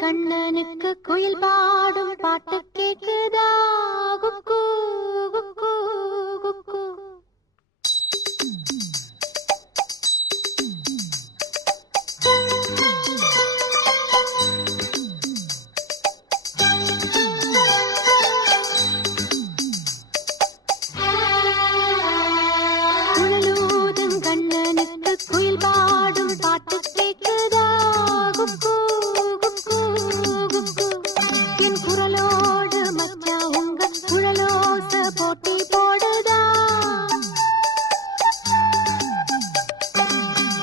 கண்ணனுக்கு குயில் பாடும் பாட்டு கேக்குதா? குக்கு குக்கு குக்கு. குழலூதும் கண்ணனுக்கு குயில் பாடும் பாட்டு கேக்குதா? குக்கு குக்கு குக்கு. என் குரலோடு மச்சா உங்க குழலோச போட்டி போடுதா?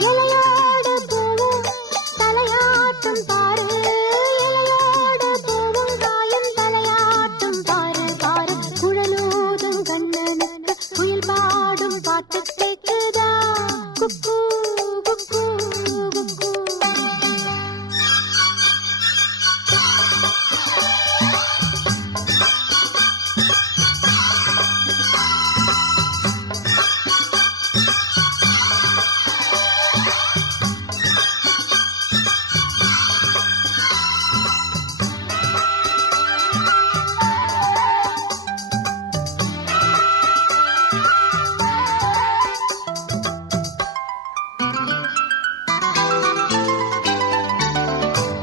இலையோடு பூவும் தலையாட்டும் பாரு, இலையோடு பூவும் காயும் தலையாட்டும் பாரு பாரு. குழலூதும் கண்ணனுக்கு குயில் பாடும் பாட்டு கேக்குதா? குக்கு குக்கு குக்கு.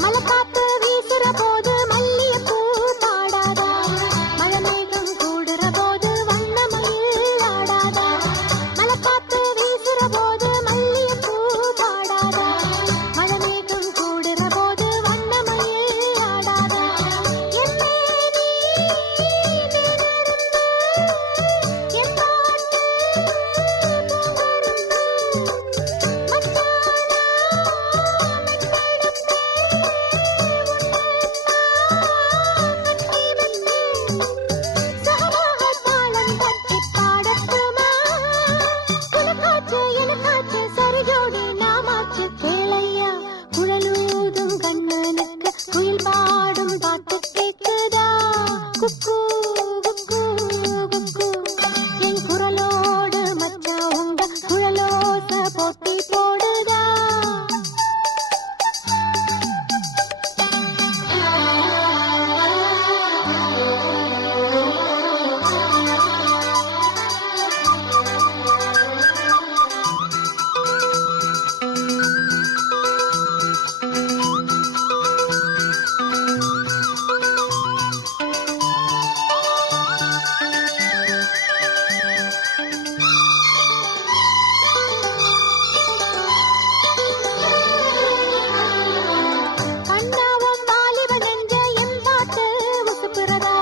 மலைக்காத்து வீசுற போது மல்லிகைப்பூ பாடாதா? மழைமேகம் கூடுற போது வண்ணமயில் ஆடாதா? மலைக்காத்து வீசுற போது மல்லிகைப்பூ பாடாதா? மழைமேகம் கூடுற போது வண்ணமயில் ஆடாதா? என்னே நீ நினைருந்து என் பாட்டு புகழ்ந்து மச்சானா குழலூதும் கண்ணனுக்கு குயில் பாடும் பாட்டு கேக்குதா? குக்கு குக்கு குக்கு. என் குரலோடு மச்சா உங்க குழலோச போட்டி போடுதா? கண்ணாவும் வாலிபன் என்ற என் பாட்டு உசுப்புறதா?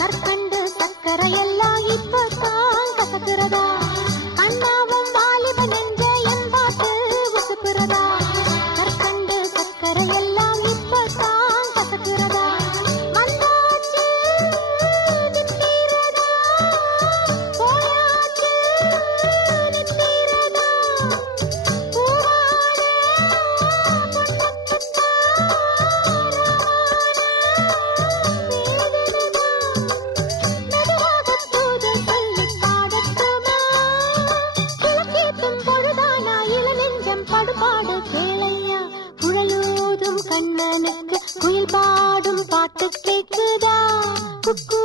கற்கண்டு சக்கரை எல்லாம் இப்பதான் கசக்குறதா? கண்ணாவும் வாலிபன் என்ற என் பாட்டு உசுப்புறதா? கற்கண்டு சக்கரை எல்லாம் இப்பதான் கசக்குறதா? வந்தாச்சு நிற்கிறதா? போயாச்சு நிற்கிறதா? பூவான பொன்னப்பட்டா மெதுவாக தூது சொல்லி பாடட்டுமா? கிழக்கேத்தும் பொழுதானா இள நெஞ்சம் படுபாடு கேளையா? குழலூதும் கண்ணனுக்கு குயில் பாடும் பாட்டு கேக்குதா? குக்கு